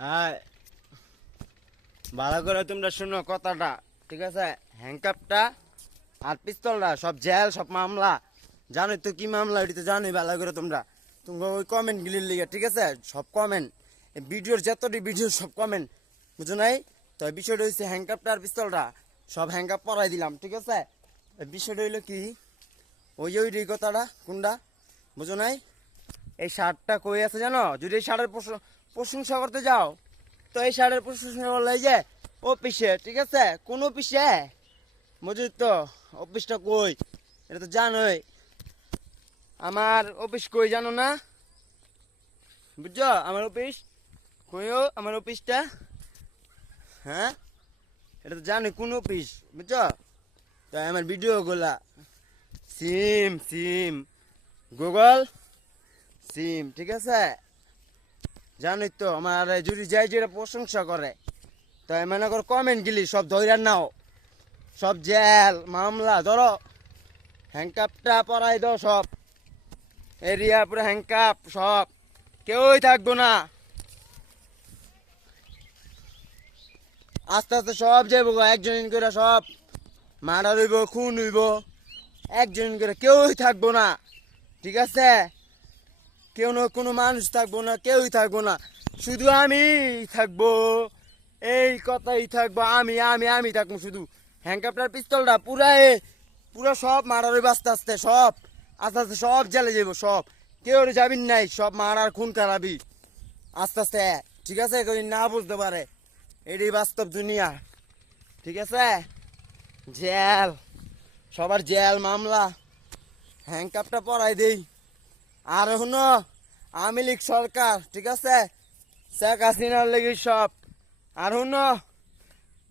হ্যাঁ, ভালো করে তোমরা শুনো কথাটা, ঠিক আছে? হ্যান্ডকাপটা আর পিস্তলটা সব জেল, সব মামলা। জানোই তো কি মামলা, ওইটা তো জানোই ভালো করে তোমরা। তোমরা ওই কমেন্ট গুলির লিগে, ঠিক আছে? সব কমেন্ট, ভিডিওর যতটি ভিডিও সব কমেন্ট, বুঝো নাই? তো এই বিষয়টা হচ্ছে হ্যান্ডকাপটা আর পিস্তলটা সব হ্যান্ডকাপ পরাই দিলাম, ঠিক আছে? এই বিষয়টা হইলো কি, ওই যে ওই কথাটা কোনটা, বুঝো নাই? এই শার্টটা কই আছে জানো? যদি এই শার্টের প্রশংসা করতে যাও, তো এই শার্টের প্রশংসা করলে এই যে অফিসে, ঠিক আছে? কোন অফিসে মজুদ তো? অফিসটা কই এটা তো জানোই। আমার অফিস কই জানো না? বুঝছো আমার অফিস কইও? আমার অফিসটা, হ্যাঁ, এটা তো জানোই কোন অফিস, বুঝছো? তাই আমার ভিডিও গুলা সিম সিম গুগল সিম, ঠিক আছে? জানোই তো আমার যদি যাই যেটা প্রশংসা করে, তাই মনে কর কমেন্ট গিলি সব ধৈর্য নাও, সব জেল মামলা ধরো। হ্যান্ডকাপটা পরাই দাও সব, এরিয়া পুরো হ্যান্ডকাপ সব, কেউই থাকবো না। আস্তে আস্তে সব যাবো, একজন করে সব মারা রইব, খুন হইব, একজন করে কেউই থাকবো না, ঠিক আছে? কেউ না, কোনো মানুষ থাকবো না, কেউই থাকবো না, শুধু আমি থাকবো। এই কথাই থাকবো, আমি আমি আমি থাকবো শুধু। হ্যান্ডকাপটার পিস্তলটা পুরা সব মারা রইব, আস্তে আস্তে সব, আস্তে আস্তে সব জেলে যাবো সব, কেউ যাবিন নাই, সব মারার খুন খারাপি আস্তে আস্তে, ঠিক আছে? কেউ না বুঝতে পারে, এটাই বাস্তব দুনিয়া, ঠিক আছে? জেল, সবার জেল মামলা, হ্যান্ডকাপটা পরাই দেই। আর শুনো, আওয়ামী লীগ সরকার, ঠিক আছে? শেখ হাসিনার লেগে সব, আর শুনো,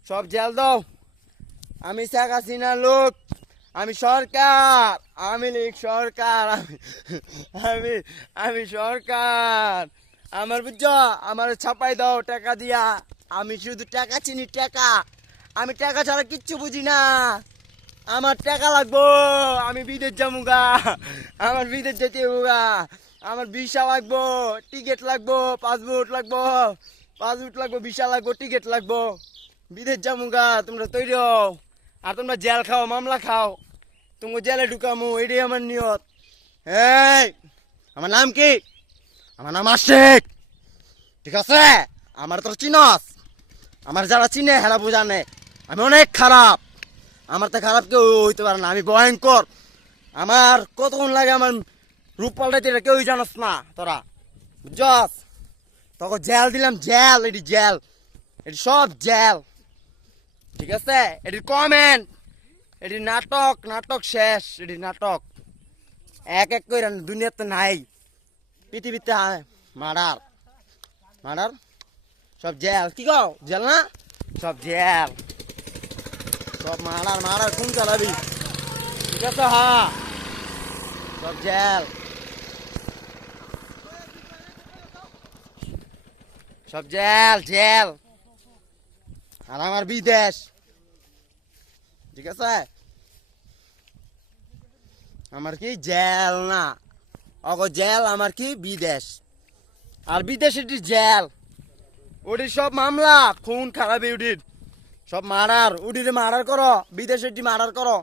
সব জেল দাও। আমি শেখ হাসিনার লোক, আমি সরকার, আওয়ামী লীগ সরকার, আমি আমি সরকার। আমার বুঝছো, আমার ছাপাই দাও টাকা দিয়া। আমি শুধু টাকা চিনি, টাকা। আমি টাকা ছাড়া কিচ্ছু বুঝি না। আমার টাকা লাগবো, আমি বিদেশ যাবো, আমার বিদেশ যেতে হবো, আমার ভিসা লাগবো, টিকিট লাগবো, পাসপোর্ট লাগবো, ভিসা লাগবো, টিকিট লাগবো, বিদেশ যাবো। তোমরা তৈরি হও, আর তোমরা জেল খাও, মামলা খাও, তোমাকে জেলে ঢুকামো, এটাই আমার নিয়ত। এই, আমার নাম কি? আমার নাম আশিক, ঠিক আছে? আমার তো চিনস, আমার যারা চিনে হেরা বোঝানে আমি অনেক খারাপ। আমার তো খারাপ কেউ হইতে পারে না, আমি ভয়ঙ্কর। আমার কতক্ষণ লাগে আমার রূপ পাল্টাইতে, এটা কেউই জানস না তোরা, বুঝছস? তখন জেল দিলাম, জেল, এটি জেল, এটি সব জেল, ঠিক আছে? এটি কমেন্ট, এটি নাটক, নাটক শেষ, এটি নাটক। এক এক করে দুনিয়াতে নাই, পৃথিবীতে মার্ডার, মার্ডার, সব জেল। কি কও, জেল না? সব জেল, সব মার্ডার, মার্ডার খুন চালাবি, ঠিক আছে? হ্যাঁ, সব জেল, সব জেল জেল। আর আমার বিদেশ, ঠিক আছে? আমার কি জেল না, অগো জেল, আমার কি বিদেশ। আর বিদেশে জেল, ওটির সব মামলা খুন খারাপি, উঠির সব মার্ডার, উঠিরে মার্ডার করো, বিদেশের মার্ডার করো,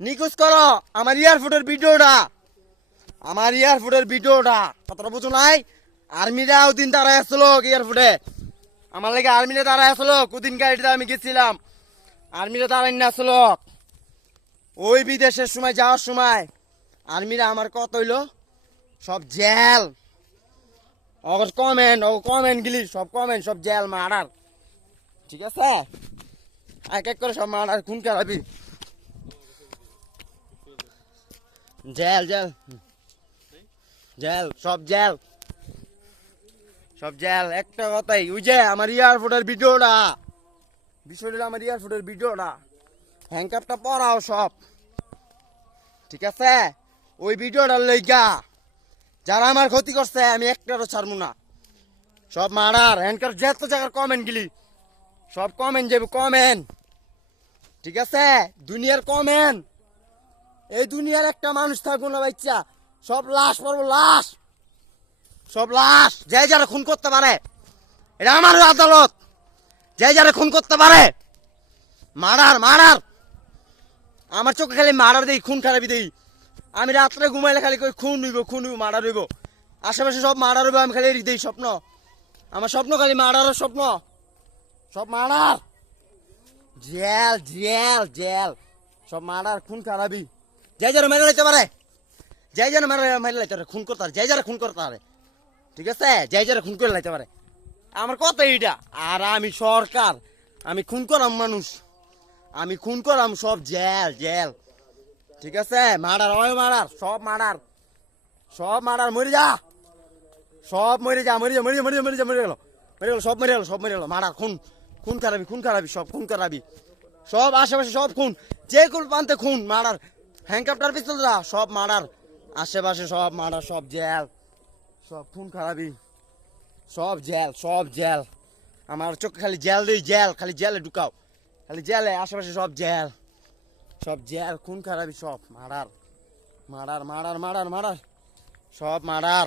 নিখোঁজ করো। আমার এয়ারপোর্টের ভিডিওটা, আমার এয়ারপোর্টের ভিডিওটা কতটা বুঝো নাই? আর্মিরা ওদিন দাঁড়াই আসলো এয়ারপোর্টে, আমার লাগে আর্মিরা দাঁড়াই আসলো। কুদিন গাড়িতে আমি গেছিলাম, আর্মিরা দাঁড়াই না আসলো। ওই বিদেশের সময় যাওয়ার সময় আর্মিরা আমার কত হইলো, সব জেল। অগর কমেন্ট, ও কমেন্ট গিলি সব কমেন্ট, সব জেল মার্ডার, ঠিক আছে? এক এক করে সব মার্ডার খুন খারাপি, জেল জেল জেল, সব জেল, সব জেল। একটা কথাই, ওই যে আমার এয়ারপোর্টের ভিডিওটা, বিষয়টা আমার এয়ারপোর্টের ভিডিওটা, হ্যান্ডকাপটা পরাও সব, ঠিক আছে? ওই ভিডিওটার লইগা যারা আমার ক্ষতি করছে আমি একটারও ছাড়বো না, সব মারার। হ্যান্ডকাপ যত জায়গার কমেন্ট গিলি, সব কমেন্ট যাবে, কমেন্ট, ঠিক আছে? দুনিয়ার কমেন্ট, এই দুনিয়ার একটা মানুষ থাকবো না বাচ্চা, সব লাশ পড়বো, লাশ, সব লাশ, যে যারা খুন করতে পারে এটা আমার আদালত, যে যারা খুন করতে পারে মার্ডার মার্ডার। আমার চোখে খালি মার্ডার দেই, খুন খারাপি দেই। আমি রাত্রে ঘুমাইলে খালি কই খুন হইব মার্ডার হইব, আশেপাশে সব মার্ডার হইব। আমি খালি এদিক দেই স্বপ্ন, আমার স্বপ্ন খালি মার্ডারের স্বপ্ন, সব মার্ডার, জেল জেল জেল, সব মার্ডার খুন খারাপি। যাই যারা মেরে লাইতে পারে, যাই যারা মেরে লাইতে পারে, খুন করতে পারে, যাই যারা খুন করতে পারে, ঠিক আছে, যাই যারা খুন করে লাইতে পারে। আমার কথা এইটা। আর আমি সরকার, আমি খুন করাম মানুষ, আমি খুন করাম সব জেল জেল, ঠিক আছে। মার্ডার হয় মার্ডার, সব মার্ডার, সব মার্ডার, মরে যা, সব মরে যা, মরে যা, মরে যা, মরে যা, মরে যা, মরে গেল, মরে গেল, সব মরে গেল, সব মরে গেল। মার্ডার খুন, খুন খারাপি, খুন খারাপি, সব খুন খারাপি, সব আশেপাশে সব খুন, যে কুল পান্তে খুন, মার্ডার, হ্যান্ডকাপটার পিস্তল যা, সব মার্ডার, আশেপাশে সব মার্ডার, সব জেল, সব খুন খারাপি, সব জেল, সব জেল। আমার চোখে খালি জেল দেই, জেল, খালি জেলে ঢুকাও, খালি জেলে, আশেপাশে সব জেল, সব জেল, খুন খারাপি, সব murder, murder murder murder murder, সব মার্ডার।